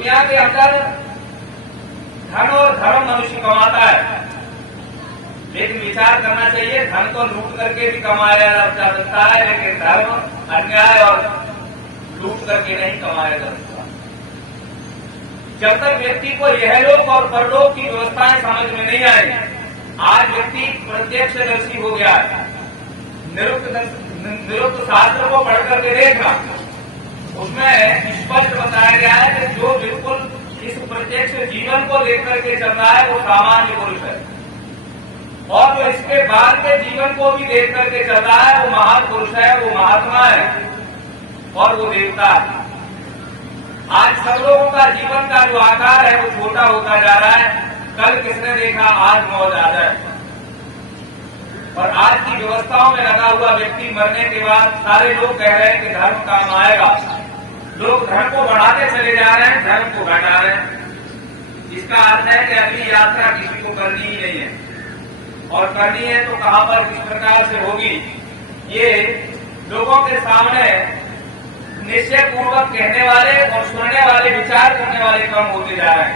दुनिया के अंदर धन और धर्म मनुष्य कमाता है, लेकिन विचार करना चाहिए धन को लूट करके भी कमाया जा सकता है, लेकिन धर्म अन्याय और लूट करके नहीं कमाया जा सकता। जब तक व्यक्ति को यहलोक और परलोक की व्यवस्थाएं समझ में नहीं आई, आज व्यक्ति प्रत्यक्षदर्शी हो गया है। निरुक्त शास्त्र को पढ़ करके देखना, उसमें स्पष्ट बताया गया है कि जो बिल्कुल इस प्रत्यक्ष जीवन को देख करके चल रहा है वो सामान्य पुरुष है, और जो इसके बाद के जीवन को भी देख करके चल रहा है वो महान पुरुष है, वो महात्मा है और वो देवता है। आज सब लोगों का जीवन का जो आकार है वो छोटा होता जा रहा है। कल किसने देखा, आज मौत आ जाए। और आज की व्यवस्थाओं में लगा हुआ व्यक्ति मरने के बाद सारे लोग कह रहे हैं कि धर्म काम आएगा। लोग धर्म को बढ़ाते चले जा रहे हैं, धर्म को घटा रहे हैं। इसका अर्थ है कि अगली यात्रा किसी को करनी ही नहीं है, और करनी है तो कहां पर किस प्रकार से होगी, ये लोगों के सामने निश्चय पूर्वक कहने वाले और सुनने वाले, विचार करने वाले कम होते जा रहे हैं।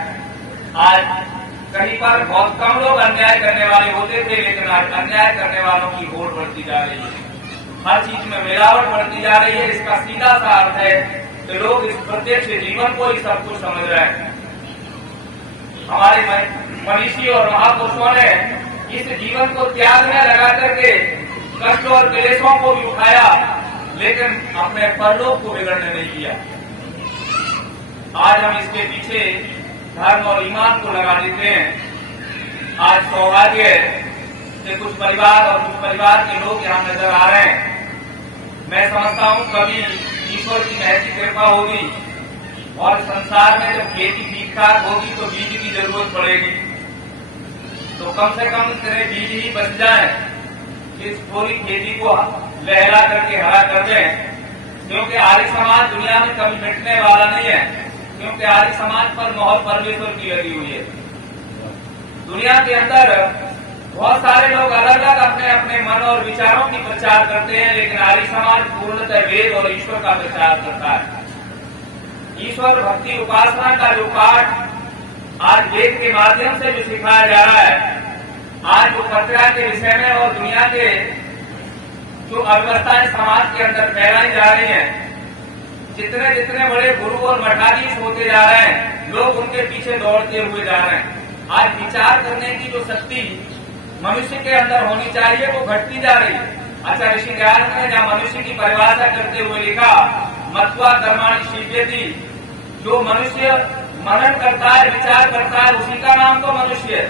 आज कहीं पर बहुत कम लोग अन्याय करने वाले होते थे, लेकिन आज अन्याय करने वालों की होड़ बढ़ती जा रही है। हर चीज में मिलावट बढ़ती जा रही है। इसका सीधा सा अर्थ है कि लोग इस प्रत्यक्ष जीवन को ही सब कुछ समझ रहे हैं। हमारे मनीषी और महापुरुषों ने इस जीवन को त्याग में लगा करके कष्ट और क्लेशों को भी उठाया, लेकिन अपने परलोक को बिगड़ने नहीं दिया। आज हम इसके पीछे धर्म और ईमान को लगा देते हैं। आज सौभाग्य है कि कुछ परिवार और कुछ परिवार के लोग यहाँ नजर आ रहे हैं। मैं समझता हूँ कभी ईश्वर की महती कृपा होगी और संसार में जब खेती ठीक ठाक होगी तो बीज की जरूरत पड़ेगी, तो कम से कम तेरे बीज ही बच जाए, इस पूरी खेती को लहरा करके हरा कर दें। क्योंकि आर्य समाज दुनिया में कभी मिटने वाला नहीं है, क्योंकि आर्य समाज पर मोहर परमेश्वर की लगी हुई है। दुनिया के अंदर बहुत सारे लोग अलग अलग अपने अपने मन और विचारों की प्रचार करते हैं, लेकिन आर्य समाज पूर्णतः वेद और ईश्वर का प्रचार करता है। ईश्वर भक्ति उपासना का जो पाठ आज वेद के माध्यम से जो सिखाया जा रहा है, आज जो खतरा के विषय में और दुनिया के जो अव्यवस्थाएं समाज के अंदर फैलाई जा रही हैं, जितने जितने बड़े गुरु और मठाधीश होते जा रहे हैं, लोग उनके पीछे दौड़ते हुए जा रहे हैं। आज विचार करने की जो शक्ति मनुष्य के अंदर होनी चाहिए वो घटती जा रही है। अच्छा, ऋषि दयानंद ने जहाँ मनुष्य की परिभाषा करते हुए लिखा, मत्वा कर्माणि सिद्ध्यति, जो मनुष्य मनन करता है, विचार करता है, उसी का नाम तो मनुष्य है।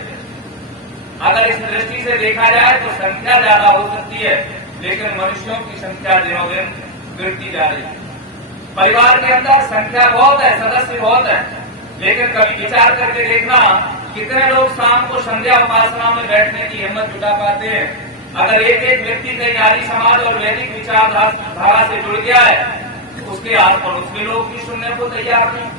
अगर इस दृष्टि से देखा जाए तो संख्या ज्यादा हो सकती है, लेकिन मनुष्यों की संख्या दिनों दिन गिरती जा रही है। परिवार के अंदर संख्या बहुत है, सदस्य बहुत है, लेकिन कभी विचार करके देखना कितने लोग शाम को संध्या उपासना में बैठने की हिम्मत जुटा पाते हैं। अगर एक एक व्यक्ति कहीं आर्य समाज और वैदिक विचारधारा से जुड़ गया है, तो उसके आस पड़ोस के लोग भी सुनने को तैयार नहीं।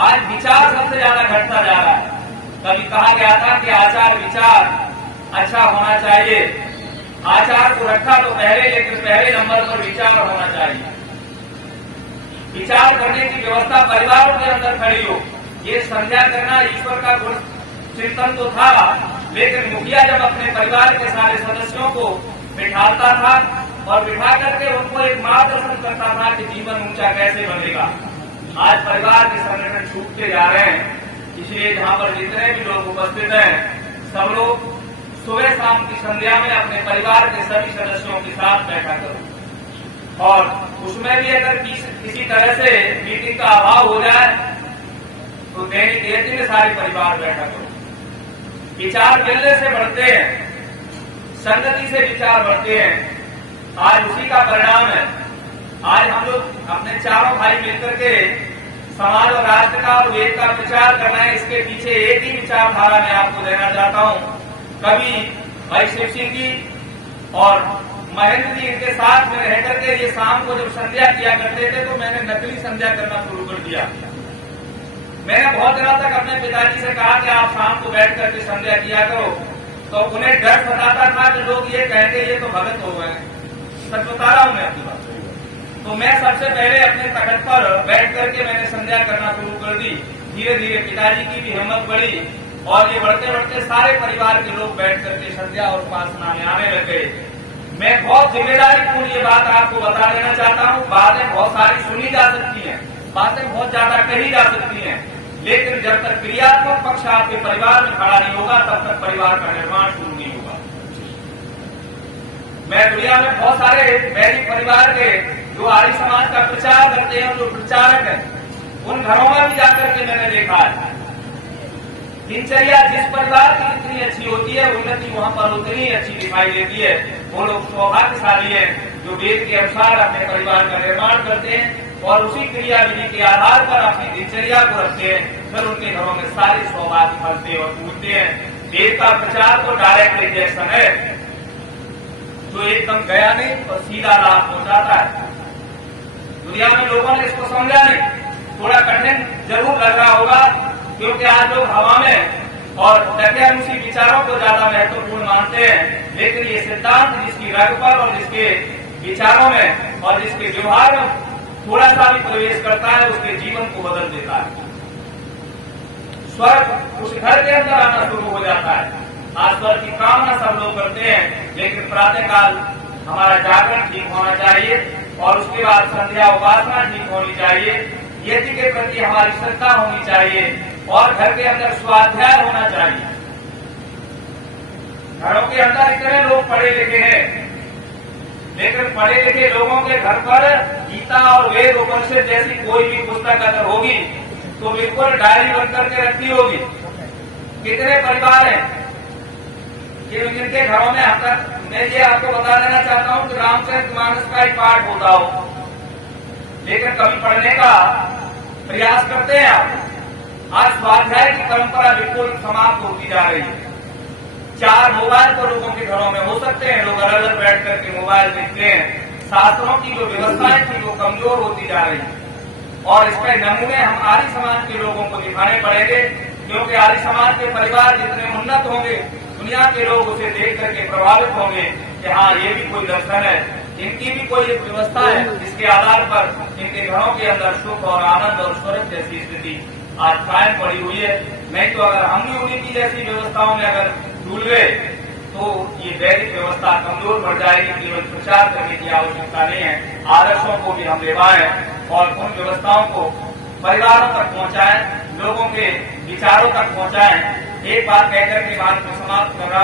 आज विचार सबसे ज्यादा घटता जा रहा है। कभी कहा गया था कि आचार विचार अच्छा होना चाहिए। आचार को रखा तो पहले, लेकिन पहले नंबर पर विचार होना चाहिए। विचार करने की व्यवस्था परिवारों के अंदर खड़ी हो। ये संध्या करना ईश्वर का गुण चिंतन तो था, लेकिन मुखिया जब अपने परिवार के सारे सदस्यों को बिठाता था और बिठा करके उनको एक मार्गदर्शन करता था कि जीवन ऊंचा कैसे बनेगा। आज परिवार के संगठन छूटते जा रहे हैं। इसलिए जहाँ पर जितने भी लोग उपस्थित हैं, सब लोग सुबह शाम की संध्या में अपने परिवार के सभी सदस्यों के साथ बैठा करो, और उसमें भी अगर किसी तरह से मीटिंग का अभाव हो जाए तो दैनिक एक में सारे परिवार बैठा करो। विचार मिलने से बढ़ते हैं, संगति से विचार बढ़ते हैं। आज उसी का परिणाम है। आज हम लोग अपने चारों भाई मिलकर के समाज और राष्ट्र का और वेद का प्रचार करना है। इसके पीछे एक ही विचारधारा मैं आपको देना चाहता हूँ। कभी भाई शिव सिंह जी और महेंद्र जी इनके साथ में रह करके ये शाम को जब संध्या किया करते थे, तो मैंने नकली संध्या करना शुरू कर दिया। मैंने बहुत दिनों तक अपने पिताजी से कहा कि आप शाम को बैठ करके संध्या किया करो, तो उन्हें डर सताता था कि लोग ये कहते ये तो भगत हो गए। सच बता रहा हूं मैं आपकी बात। तो मैं सबसे पहले अपने तखत पर बैठ करके मैंने संध्या करना शुरू कर दी। धीरे धीरे पिताजी की भी हिम्मत बढ़ी और ये बढ़ते बढ़ते सारे परिवार के लोग बैठ करके संध्या और उपासना में आने लग गए। मैं बहुत जिम्मेदारी पूर्ण ये बात आपको बता देना चाहता हूँ। बातें बहुत सारी सुनी जा सकती हैं, बातें बहुत ज्यादा कही जा सकती हैं, लेकिन जब तक क्रियात्मक पक्ष आपके परिवार में खड़ा नहीं होगा तब तक परिवार का निर्माण शुरू नहीं होगा। मैं दुनिया में बहुत सारे वैदिक परिवार के जो आर्य समाज का प्रचार करते हैं, जो प्रचारक हैं, उन घरों में भी जाकर के मैंने देखा है दिनचर्या जिस परिवार की जितनी अच्छी होती है उन्नति वहां पर उतनी ही अच्छी दिखाई देती है। वो लोग सौभाग्यशाली है जो वेद के अनुसार अपने परिवार का निर्माण करते हैं और उसी क्रिया विधि के आधार पर अपनी दिनचर्या को रखते हैं। फिर उनके घरों में सारे सौभाग्य फलते और टूटते हैं। वेद का प्रचार तो डायरेक्ट इंजेक्शन है जो एकदम गया नहीं और सीधा लाभ पहुंचाता है। दुनिया में लोगों ने इसको समझा नहीं, थोड़ा कठिन जरूर लग रहा होगा क्योंकि आज लोग हवा में और तथ्यानुसी विचारों को ज्यादा महत्वपूर्ण मानते हैं, लेकिन ये सिद्धांत जिसकी रग पर और जिसके विचारों में और जिसके व्यवहार में थोड़ा सा भी प्रवेश करता है उसके जीवन को बदल देता है। स्वर्ग उस घर के अंदर आना शुरू हो जाता है। आज स्वर्ग की कामना सब लोग करते हैं, लेकिन प्रातःकाल हमारा जागरण ठीक होना चाहिए और उसके बाद संध्या उपासना ठीक होनी चाहिए, यज्ञ के प्रति हमारी श्रद्धा होनी चाहिए और घर के अंदर स्वाध्याय होना चाहिए। घरों के अंदर इतने लोग पढ़े लिखे हैं, लेकिन पढ़े लिखे लोगों के घर पर गीता और वेद उपनिषद जैसी कोई भी पुस्तक अगर होगी तो बिल्कुल डायरी बन करके रखी होगी। कितने परिवार हैं जिनके घरों में अब तक मैं ये आपको बता देना चाहता हूँ कि रामचरितमानस का एक पाठ होता हो, लेकिन कभी पढ़ने का प्रयास करते हैं आप। आज स्वाध्याय की परंपरा बिल्कुल समाप्त होती जा रही है। 4 मोबाइल तो लोगों के घरों में हो सकते हैं, लोग अलग अलग बैठ करके मोबाइल देखते हैं। शास्त्रों की जो व्यवस्थाएं थी वो कमजोर होती जा रही है और इसके नमूने हम आर्य समाज के लोगों को दिखाने पड़ेंगे, क्योंकि आर्य समाज के परिवार जितने उन्नत होंगे दुनिया के लोग उसे देख करके प्रभावित होंगे कि हाँ ये भी कोई दर्शन है, इनकी भी कोई एक व्यवस्था है जिसके आधार पर इनके घरों के अंदर सुख और आनंद और स्वर्ग जैसी स्थिति आज कायम पड़ी हुई है। नहीं तो अगर हम भी उन्हीं की जैसी व्यवस्थाओं में अगर डूल गए तो ये वैदिक व्यवस्था कमजोर पड़ जाएगी। केवल प्रचार करने की आवश्यकता नहीं है, आदर्शों को भी हम निभाएं और उन व्यवस्थाओं को परिवारों तक पहुंचाएं, लोगों के विचारों तक पहुंचाएं। एक बात कहकर के बात को समाप्त कर रहा